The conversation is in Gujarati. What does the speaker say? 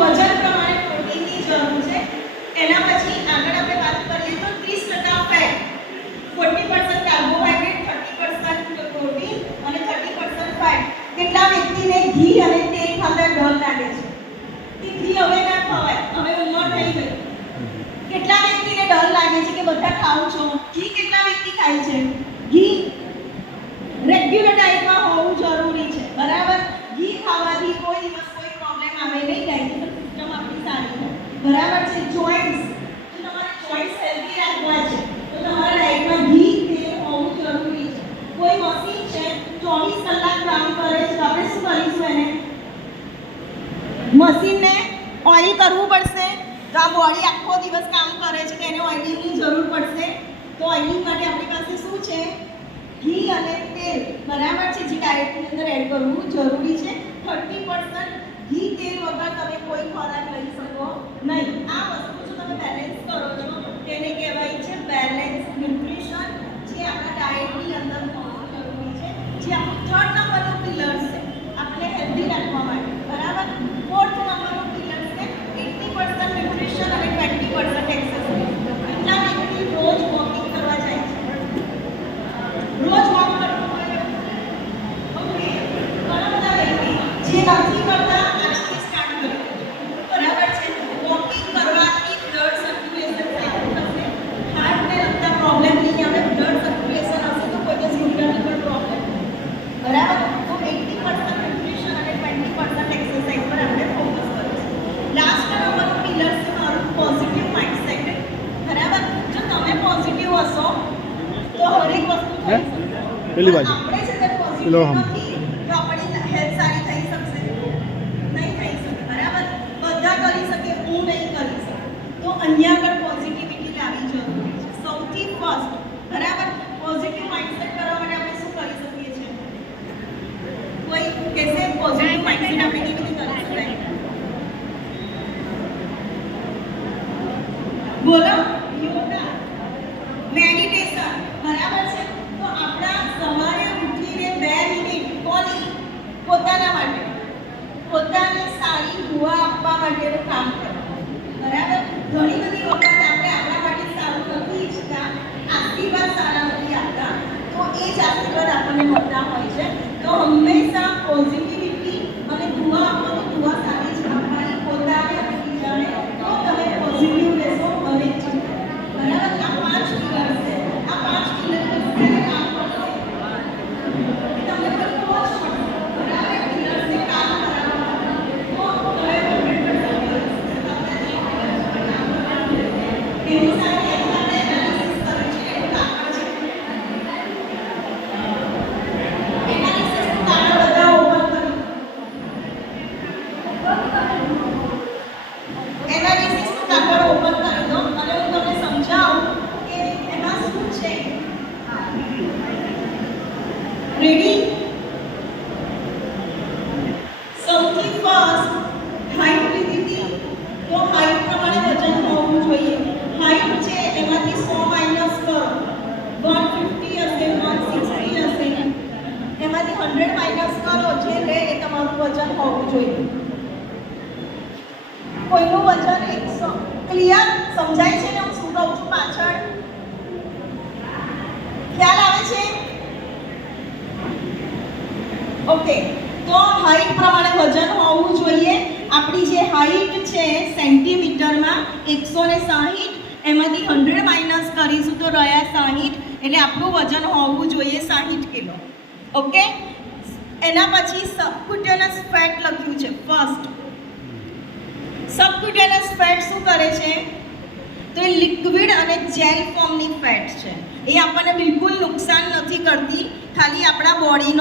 વજન પ્રમાણે પ્રોટીનની જરૂર છે. એના પછી આગળ આપણે વાત કરીએ તો 30% ફેટ, 40% કાર્બોહાઈડ્રેટ, 30% પ્રોટીન અને 30% ફેટ. કેટલા વ્યક્તિને ઘી અને તેલ ખાતા ડર લાગે છે કે ઘી હવે ના ખવાય, હવે ઉંમર થઈ ગઈ? કેટલા વ્યક્તિને ડર લાગે છે કે બધા ખાવ છો? ઘી કેટલા વ્યક્તિ ખાય છે? ઘી રેગ્યુલર ડાયટમાં હોવું જરૂરી છે, બરાબર? ઘી ખાવાથી કોઈ દિવસ કોઈ પ્રોબ્લેમ આવે નહીં, ડાયજેશન સિસ્ટમ આપણી સારી થાય, બરાબર છે? જોઈન્ટ્સ, જો તમારે જોઈન્ટ્સ હેલ્ધી રાખવા છે તો તમારા ડાયટમાં ઘી તેલ હોવું જરૂરી છે. કોઈ મશીન છે 24 કલાક કામ કરે છે તો આપણે શું કરીશું? એને મશીનને ઓઇલ કરવું પડશે. તો આ બોડી આખો દિવસ કામ કરે છે તો એને ઓઇલિંગની જરૂર પડશે. તો ઓઇલિંગ માટે આપણી પાસે શું છે? ઘી અને તેલ, બરાબર છે? જે ડાયટની અંદર એડ કરવું જરૂરી છે. 30% ઘી તેલ વગર તમે કોઈ ખોરાક લઈ શકો નહીં. આ વસ્તુ જો તમે બેલેન્સ કરો છો તેને કહેવાય છે બેલેન્સ ન્યુટ્રિશન, જે આપણા ડાયટની અંદર હોવું જરૂરી છે. જે આપણું 3rd નંબરનું પિલર છે આપણે હેલ્ધી રાખવા માટે, બરાબર? 4th નંબરનું પિલર છે 80% ન્યુટ્રિશન અને 20% એક્સરસાઇઝ. કેટલા વ્યક્તિ રોજ વોકિંગ કરવા જાય છે? રોજ વોક કરવું પડે. ઓકે, ઘણા બધા વ્યક્તિ જે નથી કરતા આજથી સ્ટાર્ટ કરે, બરાબર છે? વોકિંગ કરવાથી બ્લડ સર્ક્યુલેશન સારું થશે, હાર્ટને લગતા પ્રોબ્લેમ નહીં આવે. બ્લડ સર્ક્યુલેશન હશે તો કોઈ દિવસ ઘૂંટણની પણ પ્રોબ્લેમ, બરાબર? તો 80% ન્યુટ્રિશન અને 20% એક્સરસાઇઝ પર આપણે ફોકસ કરીશું. લાસ્ટ નંબરનું પિલર છે મારું પોઝિટિવ માઇન્ડસેટ, બરાબર? જો તમે પોઝિટિવ હશો તો હરેક વસ્તુ થઈ શકે. પેલી બાજુ આપણે છે તે પોઝિટિવ નથી તો આપણી હેલ્થ સારી થઈ શકશે નહીં? થઈ શકે, બરાબર? બધા કરી શકે, હું નહીં કરી શકું. તો અહીંયા આગળ પોઝિટિવિટી લાવવી જરૂરી છે સૌથી ફર્સ્ટ, બરાબર? પોઝિટિવ માઇન્ડસેટ કરવા માટે આપણે શું કરી શકીએ છીએ? કોઈ કહેશે પોઝિટિવ માઇન્ડસેટ આપણે કેવી રીતે કરી શકાય? બોલો. યોગા, મેડિટેશન, બરાબર છે? તો આપણા સવારે ઉઠીને 2 મિનિટ કોની પોતાના માટે, પોતાને સારી દુઆ આપવા માટેનું કામ કરવું, બરાબર? ઘણી બધી વખત આપણે આપણા માટે સારું નથી ઈચ્છતા, આશીર્વાદ સારા નથી આપતા, તો એ જ આશીર્વાદ આપણને મળતા હોય છે. તો હંમેશા પોઝિટિવિટી અને દુઆ આપવાની, દુઆ સારી જ આપવાની પોતાને અને બીજાને, તો તમે પોઝિટિવ રહેશો દરેક જગ્યાએ, બરાબર? આ 5 પિલર છે. આ 5 પિલર પર કામ કરશે એ તમને કોઈ કોચ મળશે, બરાબર? પિલર્સને કામ કરાવવા તો તમે 100% એની સાથે આપણે એનાલિસિસ કરે છે, એનું કાગળ છે. એનાલિસિસનું કાગળ બધા ઓપન કરી, એનાલિસિસનું કાગળ ઓપન કરી દો અને હું તમને સમજાવું કે એમાં શું છે. રેડી? સૌથી ફર્સ્ટ હાઈટ લીધી હતી તો હાઈટ પ્રમાણે વજન હોવું જોઈએ. હાઈટ છે એમાંથી 100 માઈનસ કરો, 150 હશે, 160 હશે, એમાંથી 100 માઈનસ કરો, જે રહે એ તમારું વજન હોવું જોઈએ. કોઈનું વજન 100. ક્લિયર? સમજાય છે ને હું શું કહું છું? પાછળ ખ્યાલ આવે છે? ઓકે, તો હાઈટ પ્રમાણે વજન હોવું જોઈએ. આપણી જે હાઈટ છે સેન્ટીમીટરમાં 160, એમાંથી 100 માઈનસ કરીશું તો રહ્યા 60, એટલે આપણું વજન હોવું જોઈએ 60 કિલો. ઓકે, એના પછી સબક્યુટેનસ ફેટ લખ્યું છે ફર્સ્ટ. સબક્યુટેનસ ફેટ શું કરે છે? તો એ લિક્વિડ અને જેલ ફોર્મની ફેટ છે. એ આપણને બિલકુલ નુકસાન નથી કરતી, ખાલી આપણા બોડીનો